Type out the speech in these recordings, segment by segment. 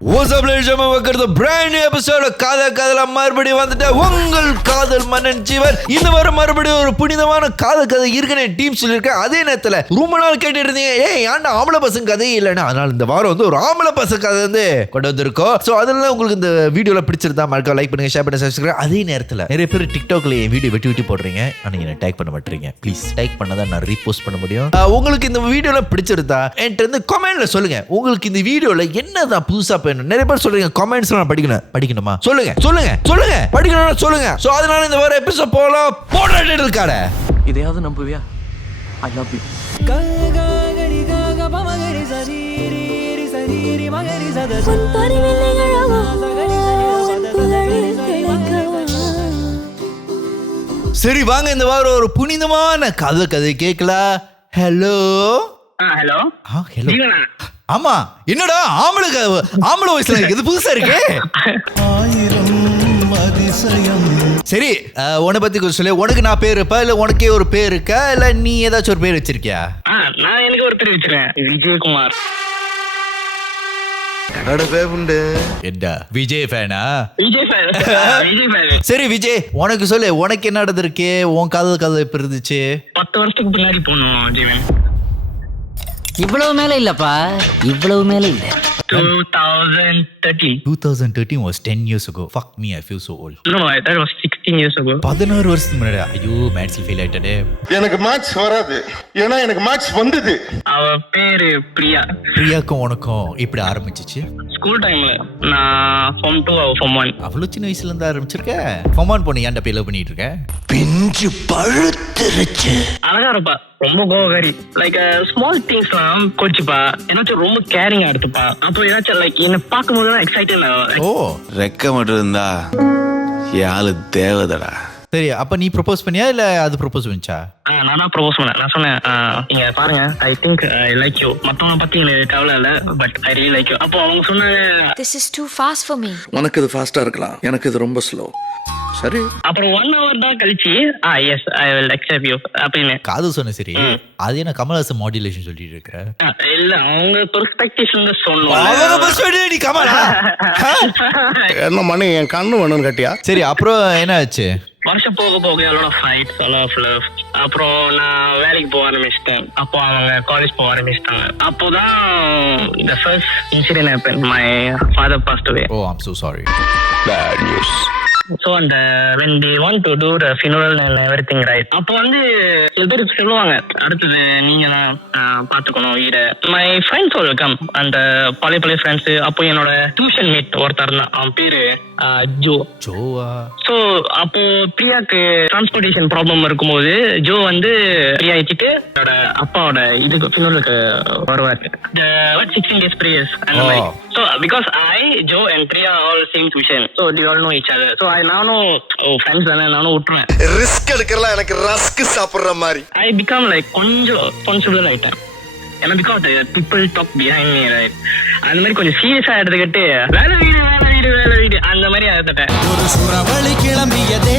What's up ladies and gentlemen, welcome to the brand new episode of காதல் மறுபடியும் வந்துட்டு உங்கள் காதல் மன்னன் ஜீவன். இந்த வாரம் மறுபடியும் ஒரு புனிதமான காதல் கதை இருக்குன்னு டீம் சொல்லியிருக்கேன். அதே நேரத்தில் ரொம்ப நாள் கேட்டு இருந்தீங்க, ஏன்டா ஆம்பளை பசங்க கதையே இல்லைன்னா, அதனால இந்த வாரம் வந்து ஒரு ஆம்பளை பசங்க கதை வந்து கொண்டு வந்திருக்கோம். ஸோ அதெல்லாம் உங்களுக்கு இந்த வீடியோவில் பிடிச்சிருந்தா மறக்காம லைக் பண்ணுங்க, ஷேர் பண்ணி சப்ஸ்கிரைப். அதே நேரத்தில் நிறைய பேர் டிக்டாக்ல என் வீடியோ வெட்டி போடுறீங்க, ஆனால் என்ன டேக் பண்ண மாட்டீங்க. ப்ளீஸ் டேக் பண்ணதான் நான் ரீபோஸ்ட் பண்ண முடியும். உங்களுக்கு இந்த வீடியோவில் பிடிச்சிருந்தா என்கிட்ட வந்து கமெண்ட்ல சொல்லுங்க, உங்களுக்கு இந்த வீடியோவில் என்னதான் புதுசா நிறைய பேர் சொல்றீங்க கமெண்ட்ஸ் நான் படிக்கணுமா சொல்லுங்க படிக்கணும்னா சொல்லுங்க. சோ அதனால இந்த வார எபிசோட் போலாம். போடுறது இருக்காடா, இதையாவது நம்புவியா? I love you. சரி வாங்க இந்த வாரம் ஒரு புனிதமான கதை கேட்கலாம். Hello hello hello. ஆமா, என்னடா ஆம்பளை வயசுல இது புதுசா இருக்கு. சரி உன்னை பத்தி கொஞ்சம் சொல்லு. உனக்கு நான் பேர் இருப்பா இல்ல உனக்கே ஒரு பேர் இருக்கா இல்ல நீ ஏதாச்சும் ஒரு பேர் வச்சிருக்கியா? நான் எனக்கு ஒரு பேர் வச்சிருக்கேன், விஜயகுமார். என்ன விஜய் ஃபேனா? விஜய் ஃபேன். சரி விஜய், உனக்கு சொல்லு, உனக்கு என்ன நடந்திருக்கு? உன் கதை எப்படி இருந்துச்சு? 10 வருஷத்துக்கு பின்னாடி போனோம் ஜீவன். இவ்வளவு மேல இல்லப்பா, இவ்வளவு மேல இல்ல. 2013 was 10 years ago. Fuck me, I feel so old. No, that was 16 years ago. 16 வருஷத்துக்கு முன்னாடி. ஐயோ மேத்ஸ்ல ஃபெயில் ஆயிட்டே. எனக்கு மேத்ஸ் வராது, ஏன்னா எனக்கு மேத்ஸ் வந்தது. அவ பேரு பிரியா. பிரியாக்கும் உனக்கும் இப்படி ஆரம்பிச்சிச்சு? ஸ்கூல் டைம்ல நான் form 2 அவ form 1. அவ்வளவு சின்ன வயசுல இருந்து ஆரம்பிச்சிருக்க. form 1 பொண்ணு ஏன்டா லவ் பண்ணிட்டு இருக்க? பிஞ்சு பழுத்துருச்சு. அழகா இருப்பா, ரொம்ப கோவக்காரி. லைக் ஸ்மால் திங்ஸ்லாம் கோச்சிப்பா, ஏதாச்சும் ரொம்ப கேரிங்கா எடுத்துப்பா. அப்போ ஏதாச்சும் லைக் என்ன பார்க்கும்போது எக்ஸைட்டட் ஆகும். ஓ ரெக்க மட்டும் இருந்தா யாரு தேவதடா. சரி, அப்ப நீ ப்ரொபோஸ் பண்ணியா இல்ல அது ப்ரொபோஸ் பண்ணிச்சா? நானா ப்ரொபோஸ் பண்ணேன். நான் சொன்னேன், நீங்க பாருங்க, I think I like you. மத்தவங்க பத்தி எனக்கு கவலை இல்ல, but I really like you. அப்போ அவங்க சொன்னாங்க, This is too fast for me. உனக்கு இது ஃபாஸ்டா இருக்கலாம், எனக்கு இது ரொம்ப ஸ்லோ. சரி, அப்புறம் 1 hour தான் கழிச்சு yes I will accept you அப்படின்னு காது சொன்ன. சரி, அது என்ன கமல்ஹாசன் மாடுலேஷன் சொல்லிட்டு இருக்க? இல்ல, அவங்க பெர்ஸ்பெக்டிவ்ல அவங்க சொன்னாங்க. perspective நீ கமலா? என்ன மணி என் கண்ணு வேணும்னு கட்டியா? சரி, அப்புறம் என்ன ஆச்சு? வருஷம் போக போக எவ்வளோ ஃபைட்ஸ், ஆஃப் லவ். அப்புறம் நான் வேலைக்கு போக ஆரம்பிச்சிட்டேன். அப்போ அவங்க காலேஜ் போக ஆரம்பிச்சிட்டாங்க. அப்போதான் இந்த first incident happen. My father passed away. Oh, I'm so sorry. Bad news. So அந்த when they want to do the funeral and everything, right, அப்போ வந்து சில பேர் சொல்லுவாங்க, அடுத்தது நீங்க தான் பார்த்துக்கணும் வீடை. மை ஃப்ரெண்ட்ஸ் வெல்கம், அந்த பழைய ஃப்ரெண்ட்ஸ். அப்போ என்னோட டியூஷன் மேட் ஒருத்தர் தான், அவன் பேரு ஜோவா. ஸோ அப்போ பிரியாக்கு டிரான்ஸ்போர்டேஷன் ப்ராப்ளம் இருக்கும்போது ஜோ வந்து பிரியா வச்சுட்டு என்னோட அப்பாவோட இதுக்கு ஃபியூனரலுக்கு வருவார். 16 days prayers அந்த மாதிரி. So because I Jo and Priya all same tuition, so they all know each other. So நானும் ஃப்ரெண்ட்ஸ் தானே, நானும் விட்டுருவேன். ரிஸ்க் எடுக்கலாம், எனக்கு ரஸ்க் சாப்பிடுற மாதிரி. ஐ பிகம் லைக் கொஞ்சம் ரெஸ்பான்சிபிள் ஆயிட்டேன். ஏன்னா because people talk behind me, right? அந்த மாதிரி கொஞ்சம் சீரியஸா எடுத்துக்கிட்டு வேலை வீடு அந்த மாதிரி எடுத்துட்டேன். ஒரு சுறவழி கிளம்பியதே.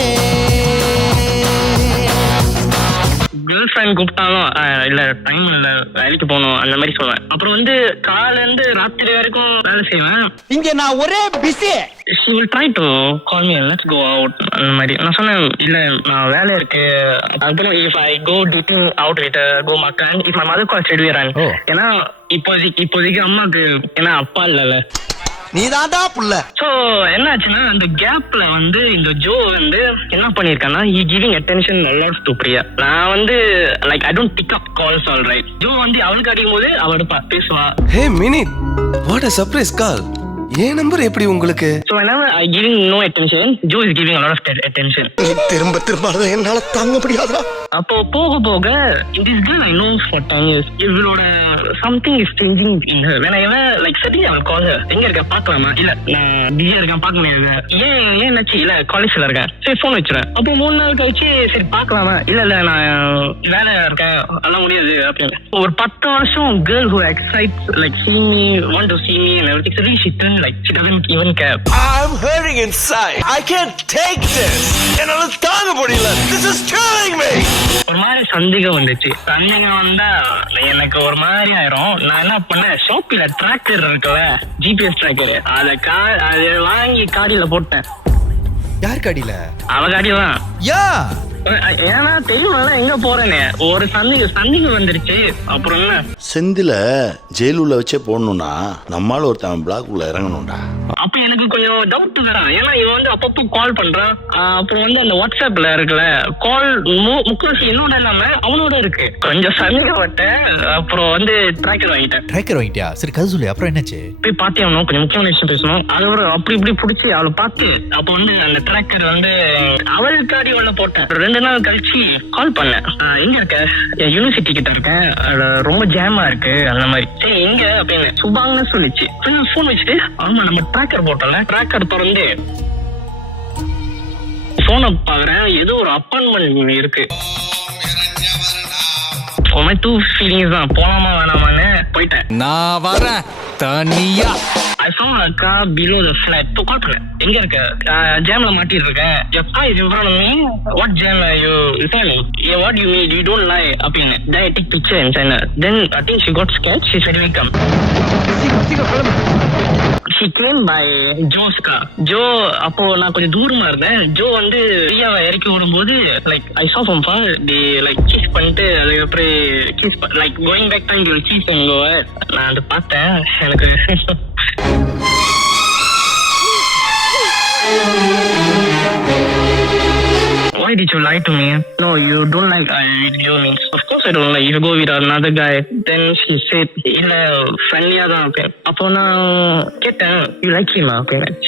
கேர்ள் ஃப்ரெண்ட் கூப்பிட்டாலும் இல்ல டைம் இல்ல, வேலைக்கு போகணும் அந்த மாதிரி சொல்லுவேன். அப்புறம் வந்து காலைல இருந்து ராத்திரி வரைக்கும் வேலை செய்வேன். இங்க நான் ஒரே busy. She will try to call me, let's go out அந்த மாதிரி. நான் சொன்னேன், இல்ல நான் வேலை இருக்கு. அப்புறம் if I go dating out with go makan, if my mother calls செடுவேறான். ஏன்னா இப்போதைக்கு அம்மாக்கு ஏன்னா அப்பா இல்லல, நீ தாண்டா புள்ள. சோ என்ன ஆச்சுன்னா அந்த கேப்ல வந்து இந்த ஜோ வந்து என்ன பண்ணிருக்கான்னா, he giving attention a lot to Priya. நான் வந்து like I don't pick up calls, all right. Jo வந்து அவளுக்கு அடிக்கும் போது அவ எடுப்பா, பேசுவா. Hey Mini, what a surprise call. ஏன் நம்பர் எப்படி உங்களுக்கு? So whenever I giving no attention, Joe is giving a lot of attention. திரும்ப அதை என்னால தாங்க முடியாதுடா. அப்போ போக in this girl I know for 10 years, இவளோட something is changing in her. Whenever like suddenly I will call her, எங்க இருக்க பார்க்கலாமா? இல்ல நான் பிஸியா இருக்கேன், பார்க்க முடியாது. ஏன் என்னாச்சு? இல்ல காலேஜ்ல இருக்கேன். சரி போன் வச்சுறேன். அப்போ 3 நாள் கழிச்சு சரி பார்க்கலாமா? இல்ல நான் வேலையா இருக்கேன், அதெல்லாம் முடியாது அப்படின்னு. ஒரு 10 வருஷம் girl who excites like see me, want to see me and everything, suddenly she turned like she doesn't even care. I'm hurting inside. I can't take this. என்னால தாங்க முடியல. This is killing me. ஒரு மாதிரி சந்தேகம் வந்துச்சு. சந்தேகம் வந்தா எனக்கு ஒரு மாதிரி ஆயிரும். நான் என்ன பண்ணேன், ஷாப்பில டிராக்கர் இருக்குல்ல, GPS டிராக்கர், அதை வாங்கி காடியில போட்டேன். யார் கடியில? அவ காடிதான். யா ஏன்னா தெரியுமால எங்க போறேன்னு ஒரு சந்தேகம் வந்துருச்சு. அப்புறம் என்ன, செந்தில ஜெயில் உள்ள வச்சே போடணும்னா நம்மளால ஒருத்தன் பிளாக் உள்ள இறங்கணும்டா. அப்ப எனக்கு கொஞ்சம் டவுட் வரான். ஏன்னா இவன் வந்து அப்பப்போ கால் பண்றான். அப்புறம் வந்து அந்த வாட்ஸ்அப்ல இருக்குல்ல கால் முக்காசி என்னோட இல்லாம அவனோட இருக்கு. கொஞ்சம் சந்தேகப்பட்டேன். அப்புறம் வந்து டிராக்கர் வாங்கிட்டியா? சரி கதை சொல்லு, அப்புறம் என்னாச்சு? போய் பார்த்தே அவனும் கொஞ்சம் முக்கியமான விஷயம் பேசணும். அது ஒரு அப்படி இப்படி பிடிச்சி அவளை பார்த்து அப்ப வந்து அந்த டிராக்கர் வந்து அவள் காடி உள்ள போட்டேன். 2 நாள் கழிச்சு கால் பண்ணேன். எங்க இருக்க? யூனிவர்சிட்டி கிட்ட இருக்கேன், ரொம்ப ஜாமா இருக்கு அந்த மாதிரி. சரி எங்க அப்படின்னு சுபாங்கன்னு சொல்லிச்சு. போன் வச்சுட்டு ஆமா நம்ம டிராக்கர் போட்டோம்ல, டிராக்கர் திறந்து போனை பாக்குறேன், ஏதோ ஒரு அப்பாயின்மெண்ட் இருக்கு. டூ ஃபீலிங்ஸ் தான், போலாமா வேணாமான்னு போயிட்டேன். நான் வரேன் தனியா. I saw a car below the flat. So call பண்ணேன். எங்க இருக்க? ஜாம்ல மாட்டிட்டு இருக்கேன். Your car is in front of me. What jam are you selling? Yeah, what do you mean? You don't lie. அப்படின்னு. Then I take picture and send her. Then I think she got scared. She said, welcome. She came by Joe's car. Joe அப்போ நான் கொஞ்சம் தூரமா இருந்தேன். Joe வந்து பிரியாவை இறக்கி விடும்போது like I saw from far they like kiss பண்ணிட்டு அதுக்கப்புறம் kiss like going back time they will kiss and go. நான் அதை பார்த்தேன். எனக்கு why did you lie to me? No, you don't like you means. Of course I don't like. You go with another guy. Then she said, இல்ல ஃப்ரெண்ட்லியா தான் இருப்பேன். அப்போ நான் கேட்டேன், you like him?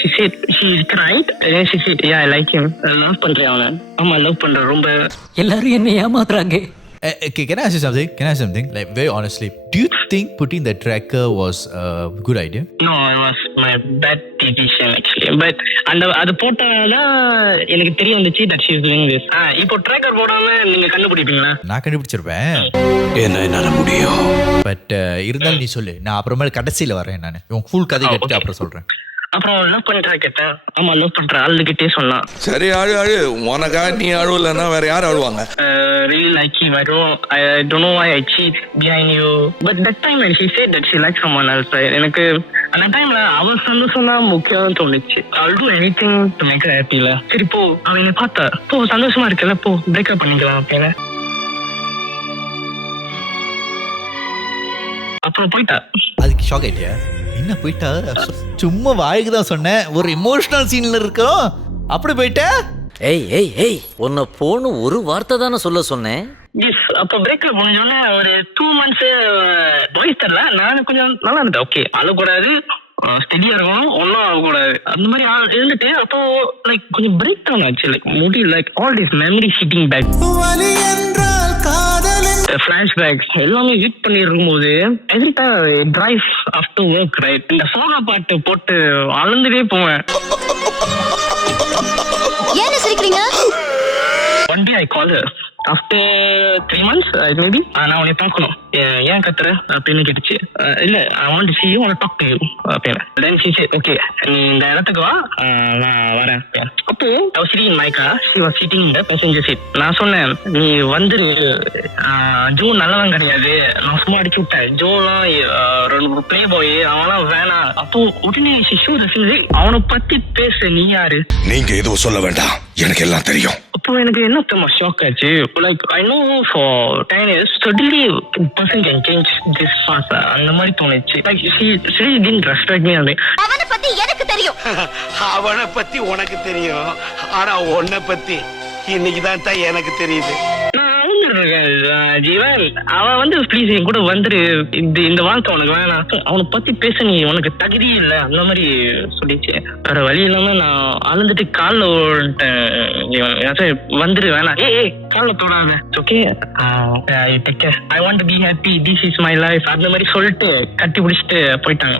She said, she cried. And then she said, yeah, I like him. Love பண்றேன் அவனை. ஆமா லவ் பண்றேன் ரொம்ப. எல்லாரும் என்ன ஏமாத்துறாங்க. Okay, can I ask you something? Like very honestly, do you think putting the tracker was a good idea? No, it was my bad decision actually. But அது போட்டதான் எனக்கு தெரிய வந்துச்சு that she is doing this. இப்போ tracker போடாம நீங்க கண்டுபிடிப்பீங்களா? நான் கண்டுபிடிச்சிருப்பேன். என்னால முடியும். பட் இருந்தாலும் நீ சொல்லு, நான் அப்புறமேல கடைசியில வரேன். நான் உன் ஃபுல் கதை கேட்டு அப்புறம் சொல்றேன். அப்புறம் லவ் பண்றா கேட்டேன். ஆமா லவ் பண்ற ஆளுகிட்டே சொன்னான். சரி அழு உனக்கா நீ அழுவலன்னா வேற யார் அழுவாங்க? Really like him. I don't know why I cheat behind you. But that time when she said that she likes someone else, எனக்கு அந்த டைம்ல அவன் சந்தோஷம் தான் முக்கியம் தோணுச்சு. I'll do anything to make her happy. சரி போ, அவன் என்னை பார்த்தா போ, சந்தோஷமா இருக்கல, போ பிரேக்கப் பண்ணிக்கலாம் அப்படின்னு. அப்புறம் போயிட்டா. அதுக்கு ஷாக் ஆயிட்டியா? என்ன போயிட்டா? சும்மா வாய்க்கு தான் சொன்னேன், ஒரு இமோஷனல் சீன்ல இருக்கோம், அப்படி போயிட்டா? ஏய் உன்னை போன்னு ஒரு வார்த்தை தானே சொல்ல சொன்னேன். அப்ப பிரேக்ல முடிஞ்சோடனே ஒரு 2 months வாய்ஸ் தரல. நானும் கொஞ்சம் நல்லா இருந்தேன். ஓகே அழக்கூடாது, ஸ்டெடியா இருக்கணும், ஒன்னும் ஆகக்கூடாது, அந்த மாதிரி இருந்துட்டு அப்போ லைக் கொஞ்சம் பிரேக் டவுன் ஆச்சு. லைக் முடி like all this memory hitting back, flashbacks எல்லாமே ஹிட் பண்ணி இருக்கும்போது every time drive after work right இந்த சோகா பாட்டு போட்டு அழுந்துட்டே போவேன். ஏன் சிரிக்கிறீங்க? One day I called her. After 3 months, maybe. நான் உன்னை பார்க்கணும். ஏன் கத்துற அப்படின்னு கேட்டுச்சு. இல்ல I want to see you, I want to talk to you அப்படின்னு. Then she said, okay, நீ இந்த இடத்துக்கு வா, நான் வரேன். அப்போ I was sitting in my car, she was sitting in the passenger seat. நான் சொன்னேன், நீ வந்துரு, ஜோ நல்லவன் கிடையாது, நான் சும்மா அடிச்சு விட்டேன், ஜோலாம் ரெண்டு பிளே பாய், அவன்லாம் வேணாம். அப்போ உடனே அவனை பத்தி பேச நீ யாரு? நீங்க எதுவும் சொல்ல வேண்டாம், எனக்கு எல்லாம் தெரியும். அப்போ எனக்கு என்ன தெரியுமா ஷாக் ஆச்சு. Like I know for 10 years suddenly person can change this fast. அந்த மாதிரி தோணுச்சு. Like she didn't respect me. அவனை பத்தி எனக்கு தெரியும். அவனை பத்தி உனக்கு தெரியும், ஆனா உன்னை பத்தி இன்னைக்குதான் தான் எனக்கு தெரியுது. ஜீவன் அவன் வந்து ப்ளீஸ் என் கூட வந்துரு, இந்த வாழ்க்கை உனக்கு வேணாம், அவனை பத்தி பேச நீ உனக்கு தகுதியே இல்லை அந்த மாதிரி சொல்லிச்சு. வேற வழி இல்லாம நான் அழுந்துட்டு காலில் ஓட்டேன், வந்துரு வேணாம், காலில் தொடாத, okay I want to be happy, this is my life அந்த மாதிரி சொல்லிட்டு கட்டி பிடிச்சிட்டு போயிட்டாங்க.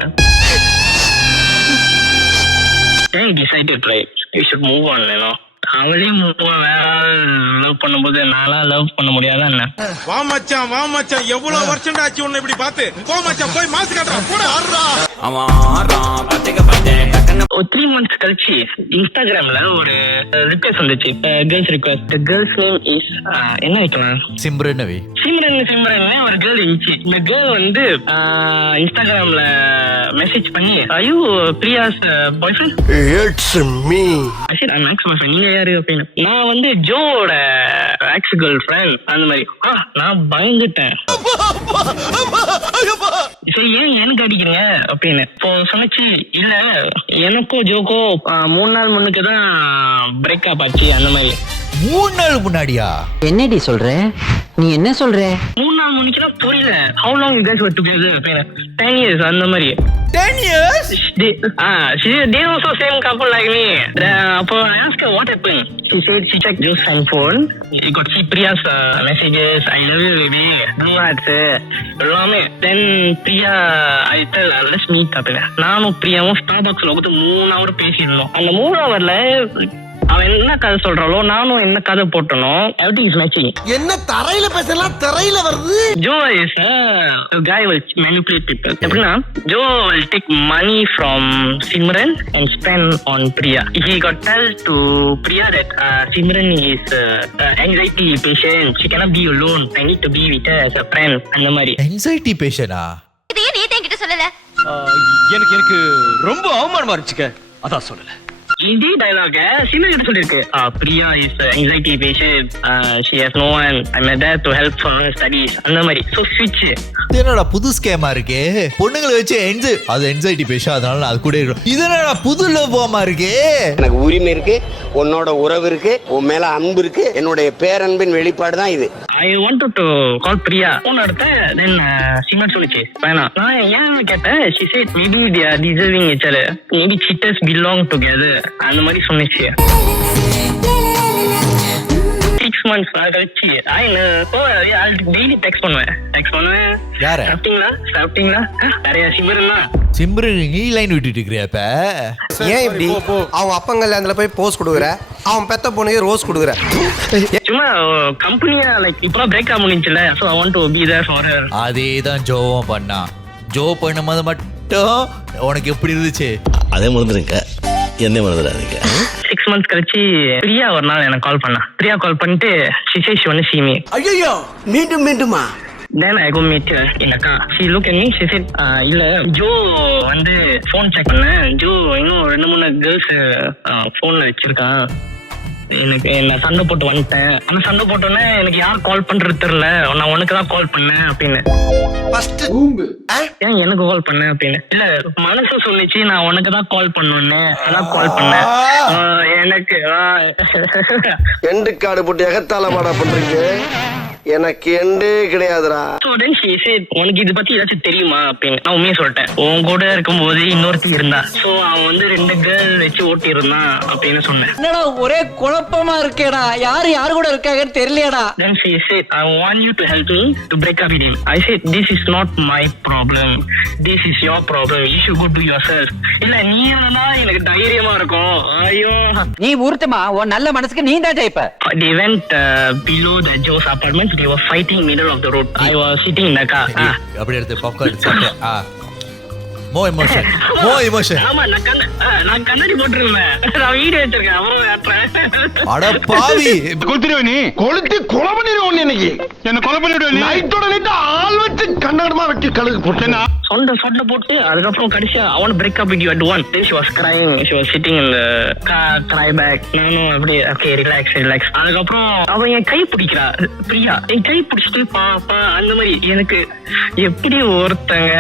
Then I decided like we should move on, you know. அவளையும் வேற லவ் பண்ணும்போது நான்லாம் லவ் பண்ண முடியாதா என்ன? வா மச்சான் எவ்வளவு வருஷம் ஆச்சு உன்னை இப்படி பார்த்து. போ மச்சான் போய் மாசு காட்டுறான் போடா ஆடுறா. ஒரு 3 months கழிச்சு இன்ஸ்டாகிராம்ல ஒரு ரிக்வெஸ்ட் வந்துச்சு. Girls request. The girls name is என்ன வைக்கலாம்? சிம்ரன் அவி. சிம்ரன் ஒரு கேர்ள் இருந்துச்சு. இந்த கேர்ள் வந்து இன்ஸ்டாகிராம்ல மெசேஜ் பண்ணி are you Priya's boyfriend? It's me. சரி நான் எக்ஸ் பாய்ஃப்ரெண்ட். நீங்க யாரு அப்படின்னு. நான் வந்து ஜோவோட எக்ஸ் கேர்ள் ஃப்ரெண்ட் அந்த மாதிரி. நான் பயந்துட்டேன். சரி ஏன் எனக்கு அடிக்கிறீங்க அப்படின்னு. இப்போ சொன்னச்சு இல்ல எனக்கும் ஜோக்கோ 3 நாள் முன்னுக்கு தான் பிரேக்கப் ஆச்சு அந்த மாதிரி. 3 நாள் முன்னாடியா? என்னடி சொல்ற? நீ என்ன சொல்ற? 3 நாள் முன்னுக்கு தான் புரியல. how long you guys were together அப்படின்னு. 10 years அந்த மாதிரி. 10 years? They also same couple like me. அப்போ I asked her what happened. She said she checked Joe's phone. She got see Priya's messages. I love you baby. எல்லாமே. Then Priya I tell her let's meet அப்படின்னு. நானும் பிரியாவும் ஸ்டார்பக்ஸ்ல உட்கார்ந்து 3 hour பேசியிருந்தோம். அந்த 3 hourல அவன் என்ன கதை சொல்றாளோ நானும் என்ன கதை போட்டனும் everything is matching. என்ன தரையில பேசலாம் தரையில வருது. Joe is a guy will manipulate people. எப்படின்னா Joe will take money from Simran and spend on Priya. He got tell to Priya that Simran is anxiety patient. She cannot be alone. I need to be with her as a friend. அந்த மாதிரி. Anxiety patient-ஆ? இது ஏன் நீ என்கிட்ட சொல்லல? எனக்கு ரொம்ப அவமானமா இருந்துச்சுக்க. அதான் சொல்லல. இதே டயலாக சின்ன கிட்ட சொல்லிருக்கு. Priya is anxiety patient. She has no one. I'm there to help for her studies. அந்த மாதிரி. So switch. இது என்னடா புது ஸ்கேமா இருக்கு? பொண்ணுங்களை வச்சு அது anxiety patient அதனால நான் அது கூட இருக்கணும். இது என்னடா புது லவ்வாமா இருக்கு? எனக்கு உரிமை இருக்கு, உன்னோட உறவு இருக்கு, உன் மேல அன்பு இருக்கு, என்னுடைய பேரன்பின் வெளிப்பாடு தான் இது. I wanted to call Priya. phone எடுத்த then சிமன் சொல்லிச்சு வேணாம். நான் ஏன் கேட்டேன். she said maybe they are deserving each other. Maybe cheaters belong together. அந்த மாதிரி சொன்னிச்சு. 6 months கழிச்சு டெய்லி டெக்ஸ்ட் பண்ணுவேன். யாரு? சாப்பிட்டீங்களா நிறைய சிம்ரன் நீ லைன் விட்டுட்டு இருக்கிறியா இப்ப? ஏன் இப்படி அவன் அப்பங்கல்ல போய் போஸ் கொடுக்குற, அவன் பெத்த பொண்ணுக்கு ரோஸ் கொடுக்குற? சும்மா கம்பெனியா லைக் இப்ப பிரேக் ஆக முடிஞ்சுல. so I want to be there for her. அதேதான் ஜோவும் பண்ணா. ஜோ பண்ணும்போது மட்டும் உனக்கு எப்படி இருந்துச்சு? அதே மறந்துருங்க, என்ன மறந்துடாதீங்க. 6 months கழிச்சு பிரியா ஒரு நாள் எனக்கு கால் பண்ணா. பிரியா கால் பண்ணிட்டு she said she want to see me. ஐயோ மீண்டுமா? Then I go meet her in the car. She looked at me. She said, இல்ல ஜோ வந்து phone check பண்ணேன். ஜோ இன்னும் 2-3 girls phoneல வச்சிருக்கான். எனக்கு நான் சண்டை போட்டு வந்துட்டேன். ஆனா சண்டை போட்டோன்னே எனக்கு யார் கால் பண்றது தெரியல. நான் உனக்கு தான் கால் பண்ணேன் அப்படின்னு. ஏன் எனக்கு கால் பண்ணேன் அப்படின்னு. இல்ல மனசு சொல்லிச்சு நான் உனக்கு தான் கால் பண்ணுவேன்னு. அதான் கால் பண்ணேன். எனக்கு எண்டு காடு போட்டு எகத்தால மாடா பண்றீங்க. எனக்கு எண்டே கிடையாதுடா. உனக்கு இது பத்தி ஏதாச்சும் தெரியுமா அப்படின்னு நான் உண்மையை சொல்லிட்டேன். உன் கூட இருக்கும் போது இன்னொருத்தி இருந்தா. சோ அவன் வந்து 2 கேர்ள் வச்சு ஓட்டி இருந்தான் அப்படின்னு சொன்னேன். என்னடா ஒரே குழப்பமா இருக்கேடா. யாரு கூட இருக்காங்கன்னு தெரியலடா. Then she said, I want you to help me to break up with him. I said, this is not my problem. This is your problem. You should go do yourself. இல்ல நீ வேணா எனக்கு தைரியமா இருக்கும். ஐயோ நீ ஊர்த்தமா உன் நல்ல மனசுக்கு நீ தான் ஜெயிப்ப. They went below the Joe's apartment. They were fighting middle of the road. I was sitting in the car. அப்படி எடுத்து பாப்கார்ன் சாப்பிட்டேன். மோ எமோஷன். ஆமா நான் கண்ணாடி போட்டுருவேன். நான் வீடியோ வச்சிருக்கேன். அவன் அட பாவி கொளுத்திடுவே நீ கொளுத்தி கொலை பண்ணிடுவோம். இன்னைக்கு என்ன கொலை பண்ணிடுவே. நைட்டோட நைட்டா ஆள் வச்சு கண்ணாடமா வெட்டி கழுகு போட்டேன்னா சொண்ட போட்டு அதுக்கப்புறம் கடைசியா I want to break up with you at once. She was crying. She was sitting in the car, cry back. நானும் அப்படியே okay relax. அதுக்கப்புறம் அவன் என் கை பிடிக்கிறா. பிரியா என் கை பிடிச்சிட்டு பாப்பா அந்த மாதிரி. எனக்கு எப்படி ஒருத்தங்க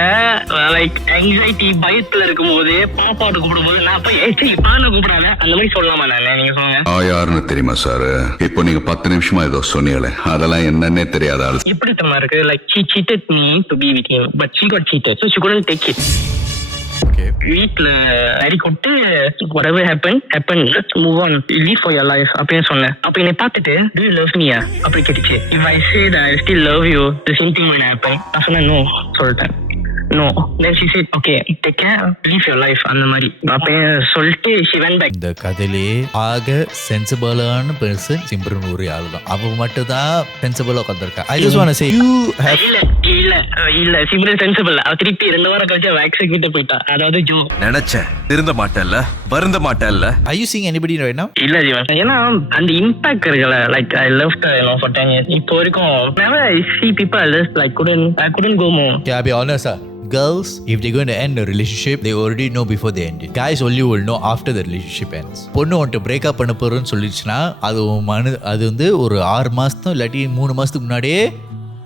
லைக் anxiety பயத்துல இருக்கும் போது பாப்பாட்டு கூப்பிடும் போது நான் போய் பானை கூப்பிடாத அந்த மாதிரி சொல்லலாமா? நான் நீங்க சொல்லுங்க. யாருன்னு தெரியுமா சார்? இப்போ நீங்க 10 நிமிஷமா ஏதோ சொன்னீங்களே அதெல்லாம் என்னன்னே தெரியாத ஆள். இப்படி தம்மா இருக்கு. Like she cheated me to be with him but she got cheated so she couldn't take it. Okay. வீட்ல அடி கொட்டு whatever happened let's move on, live for your life அப்படின்னு சொன்னேன். அப்ப என்னை பார்த்துட்டு do you love me அப்படி கேட்டுச்சு. if I say that I still love you the same thing will happen. நான் சொன்னேன் no சொல்லிட்டேன். no. Then she said, okay, take care, live your life, அந்த மாதிரி. அப்ப சொல்லிட்டு she went back. இந்த கதையிலே ஆக சென்சிபிளான பெர்சன் சிம்ரன் ஒரு ஆள் தான். அவ மட்டும் தான் சென்சிபிளா உட்கார்ந்திருக்கா. I just want to say you have இல்ல சிம்ரன் சென்சிபிள். அவ திருப்பி 2 வாரம் கழிச்சு அவ எக்ஸ் கிட்ட போயிட்டா. அதாவது ஜோ. நினைச்சேன் திருந்த மாட்டேல்ல வருந்த மாட்டேல்ல. Are you seeing anybody right now? இல்ல ஜீவன், ஏன்னா அந்த இம்பாக்ட் இருக்குல்ல, like I left her, for 10 years. இப்போ வரைக்கும் whenever I see people I just like couldn't go more. Yeah, I'll be honest. Girls, if they're going to end a relationship, they already know before they end it. Guys only will know after the relationship ends. பொண்ணு வந்துட்டு break up பண்ண போறோம்னு சொல்லிடுச்சுன்னா அது வந்து ஒரு 6 மாசத்தும் இல்லாட்டி 3 மாசத்துக்கு முன்னாடியே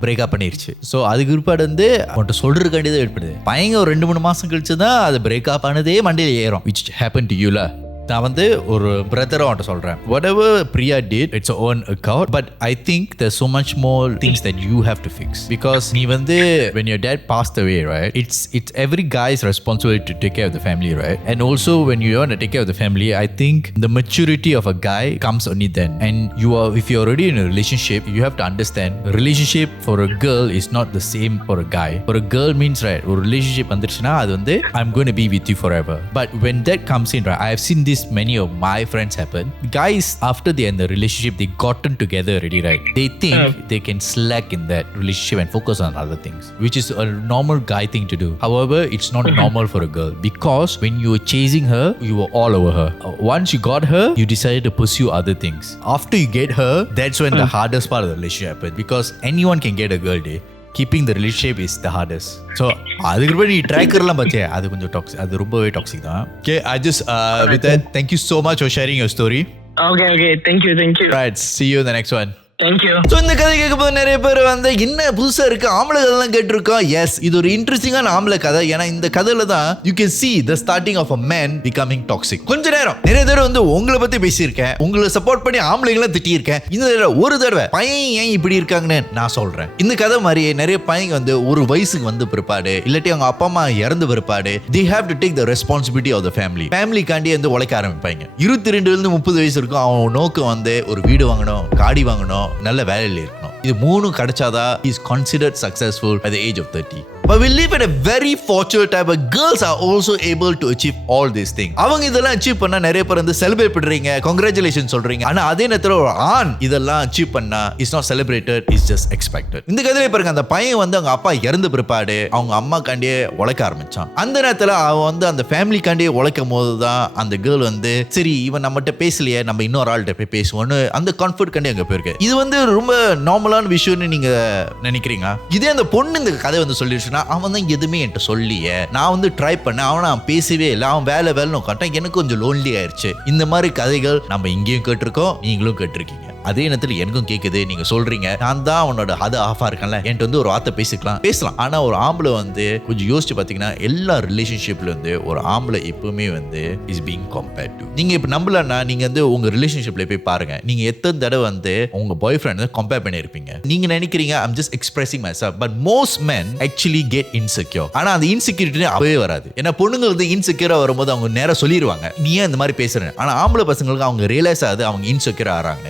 பிரேக்அப் பண்ணிருச்சு. ஸோ அதுக்கு பிற்பாடு வந்து அவன்கிட்ட சொல்றதுக்காண்டி தான் ஏற்படுது. பையங்க ஒரு 2-3 மாசம் கழிச்சு தான் அது பிரேக்அப் ஆனதே மண்டையில் ஏறும். which happened to you la. நான் வந்து ஒரு பிரதரை அவன்கிட்ட சொல்றேன், whatever Priya did, it's her own account, but I think there's so much more things that you have to fix, because நீ வந்து when your dad passed away, right, it's every guy's responsibility to take care of the family, right? And also when you want to take care of the family, I think the maturity of a guy comes only then. And if you're already in a relationship, you have to understand a relationship for a girl is not the same for a guy. For a girl means, right, ஒரு relationship வந்துருச்சுன்னா அது வந்து I'm going to be with you forever. But when that comes in, right, I have seen this many of my friends happen. Guys, after they end the relationship, they gotten together already, right? They think they can slack in that relationship and focus on other things, which is a normal guy thing to do. However, it's not normal for a girl, because when you were chasing her, you were all over her. Once you got her, you decided to pursue other things. After you get her, that's when the hardest part of the relationship happens, because anyone can get a girl, day. Keeping the relationship is the hardest. So அதுக்கு நீ ட்ராக்கர்லாம் பார்த்தே, அது கொஞ்சம் toxic, அது ரொம்பவே toxic தான். Okay, I just with that, thank you so much for sharing your story. Okay, thank you. Right, see you in the next one. Thank you. So இந்த கதை கேட்கும்போது நிறைய பேர் வந்து என்ன புதுசா இருக்கு, ஆம்பளை கதைலாம் கேட்டிருக்கோம். எஸ், இது ஒரு இன்ட்ரெஸ்டிங்கான ஆம்பளை கதை. ஏன்னா இந்த கதையில தான் you can see the starting of a man becoming toxic. கொஞ்ச நேரம் நிறைய தடவை வந்து உங்களை பத்தி பேசியிருக்கேன், உங்களை சப்போர்ட் பண்ணி ஆம்பளைங்களாம் திட்டியிருக்கேன். இந்த தடவை ஒரு தடவை பையன் ஏன் இப்படி இருக்காங்கன்னு நான் சொல்றேன். இந்த கதை மாதிரியே நிறைய பையங்க வந்து ஒரு வயசுக்கு வந்து பிற்பாடு, இல்லாட்டி அவங்க அப்பா அம்மா இறந்து பிற்பாடு, they have to take the responsibility of the family. ஃபேமிலிக்காண்டி வந்து உழைக்க ஆரம்பிப்பாங்க. 22 to 30 வயசு இருக்கும். அவன் நோக்கம் வந்து ஒரு வீடு வாங்கணும், காடி வாங்கணும், நல்ல வேலையில் இருக்கணும். இது 3 கிடைச்சாதான் is considered successful at the age of 30. But we live in a very fortunate time where girls are also able to achieve all these things. அவங்க இதெல்லாம் அச்சீவ் பண்ணா நிறைய பேர் வந்து செலிப்ரேட் பண்றீங்க, கங்க்ராச்சுலேஷன் சொல்றீங்க. ஆனா அதே நேரத்தில் ஒரு ஆண் இதெல்லாம் அச்சீவ் பண்ணா is not celebrated, is just expected. இந்த கதையில பாருங்க, அந்த பையன் வந்து அவங்க அப்பா இறந்து பிற்பாடு அவங்க அம்மா காண்டியே உழைக்க ஆரம்பிச்சான். அந்த நேரத்தில் அவன் வந்து அந்த ஃபேமிலி காண்டியே உழைக்கும் போது தான் அந்த கேர்ள் வந்து சரி இவன் நம்மகிட்ட பேசலையே, நம்ம இன்னொரு ஆள்கிட்ட போய் பேசுவோன்னு அந்த கான்ஃபிடன்ட் காண்டி அங்க போயிருக்கு. இது வந்து ரொம்ப நார்மலான விஷயம்னு நீங்க நினைக்கிறீங்க. இதே அந்த பொண்ணு இந்த கதை வந்து சொல்லிடுச்சுன்னா, அவன் தான் எதுவுமே என்கிட்ட சொல்லியே, நான் வந்து ட்ரை பண்ணேன், அவன் பேசவே இல்லை, அவன் வேலைன்னு உட்காந்துட்டான், எனக்கு கொஞ்சம் லோன்லி ஆயிடுச்சு. இந்த மாதிரி கதைகள் நம்ம இங்கேயும் கேட்டிருக்கோம், நீங்களும் கேட்டிருக்கீங்க. அதே நேரத்தில் எனக்கும் கேட்குது, நீங்க சொல்றீங்க நான் தான் அவனோட அது ஆஃபா இருக்கேன்ல, என்கிட்ட வந்து ஒரு வார்த்தை பேசலாம். ஆனா ஒரு ஆம்பளை வந்து கொஞ்சம் யோசிச்சு பார்த்தீங்கன்னா, எல்லா ரிலேஷன்ஷிப்ல வந்து ஒரு ஆம்பளை எப்பவுமே வந்து இஸ் பீங் கம்பேர்ட் டு. நீங்க இப்ப நம்பலன்னா நீங்க வந்து உங்க ரிலேஷன்ஷிப்ல போய் பாருங்க, நீங்க எத்தனை தடவை வந்து உங்க பாய் ஃப்ரெண்ட் வந்து கம்பேர் பண்ணிருப்பீங்க. நீங்க நினைக்கிறீங்க I'm just expressing myself, but most men actually get insecure. ஆனா அந்த இன்செக்யூரிட்டி அப்பவே வராது. ஏன்னா பொண்ணுங்க வந்து இன்செக்யூரா வரும்போது அவங்க நேரம் சொல்லிடுவாங்க, நீ ஏன் இந்த மாதிரி பேசுறேன். ஆனா ஆம்பளை பசங்களுக்கு அவங்க ரியலைஸ் ஆகுது அவங்க இன்செக்யூர் ஆறாங்க.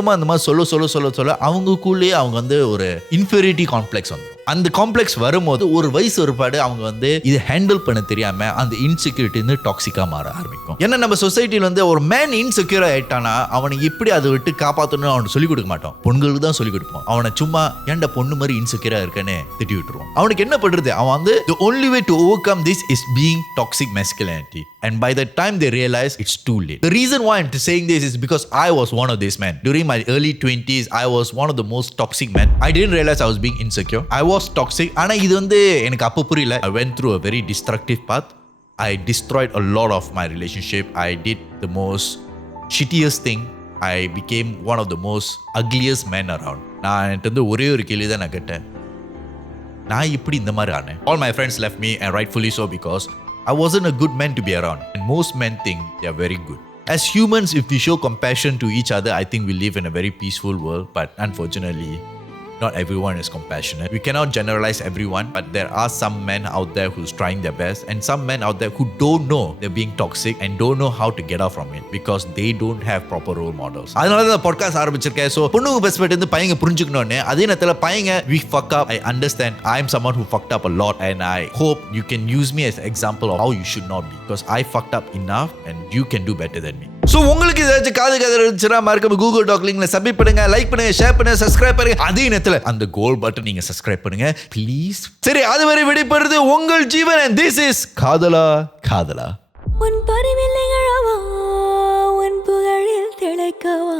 கொஞ்சமா அந்த மாதிரி சொல்ல அவங்களுக்குள்ளேயே அவங்க வந்து ஒரு இன்ஃபீரியாரிட்டி காம்ப்ளெக்ஸ் வந்து, அந்த காம்ப்ளெக்ஸ் வரும்போது ஒரு வயசு ஒருபாடு அவங்க வந்து இதை ஹேண்டில் பண்ண தெரியாம அந்த இன்செக்யூரிட்டி வந்து டாக்ஸிக்கா மாற ஆரம்பிக்கும். ஏன்னா நம்ம சொசைட்டில வந்து ஒரு மேன் இன்செக்யூர் ஆயிட்டானா அவனை எப்படி அதை விட்டு காப்பாற்றணும்னு அவனுக்கு சொல்லிக் கொடுக்க மாட்டோம், பொண்ணுங்களுக்கு தான் சொல்லிக் கொடுப்போம். அவனை சும்மா ஏன்டா பொண்ணு மாதிரி இன்செக்யூரா இருக்கன்னு திட்டி விட்டுருவோம். அவனுக்கு என்ன பண்றது, அவன் வந்து the only way to overcome this is being toxic masculinity, and by the time they realize it's too late. The reason why I'm saying this is because I was one of these men. During my early 20s I was one of the most toxic men. I didn't realize I was being insecure. I was toxic. ஆனா இது வந்து எனக்கு அப்போ புரியல. I went through a very destructive path. I destroyed a lot of my relationship. I did the most shittiest thing. I became one of the most ugliest men around. நான் வந்து ஒரே ஒரு கேள்வி தான் நான் கேட்டேன், நான் இப்படி இந்த மாதிரி ஆனேன். All my friends left me, and rightfully so, because I wasn't a good man to be around. And most men think they are very good. As humans, if we show compassion to each other, I think we live in a very peaceful world. But unfortunately, not everyone is compassionate. We cannot generalize everyone, but there are some men out there who's trying their best and some men out there who don't know they're being toxic and don't know how to get out from it because they don't have proper role models. அதனால தான் podcast ஆரம்பிச்சிருக்கேன். So பொண்ணுங்க பெர்ஸ்பெக்டிவ்ல இருந்து பையங்க புரிஞ்சுக்கணும்னு, அதே நேரத்துல பையங்க we fuck up. I understand. I am someone who fucked up a lot and I hope you can use me as an example of how you should not be because I fucked up enough and you can do better than me. So உங்களுக்கு ஏதாச்சும் காது கதை இருந்துச்சுன்னா மறக்காம Google talk லிங்க்ல submit பண்ணுங்க, like பண்ணுங்க, share பண்ணுங்க, சப்ஸ்கிரைப் பண்ணுங்க. அதே நேரத்துல அந்த கோல் பட்டன் நீங்க சப்ஸ்கிரைப் பண்ணுங்க ப்ளீஸ். சரி, அதுவரை விடைபெறுவது உங்கள் ஜீவன் and this is காதலா காதலா. உன் பரிவில் நிகழவா, உன் புகழில் திளைக்கவா.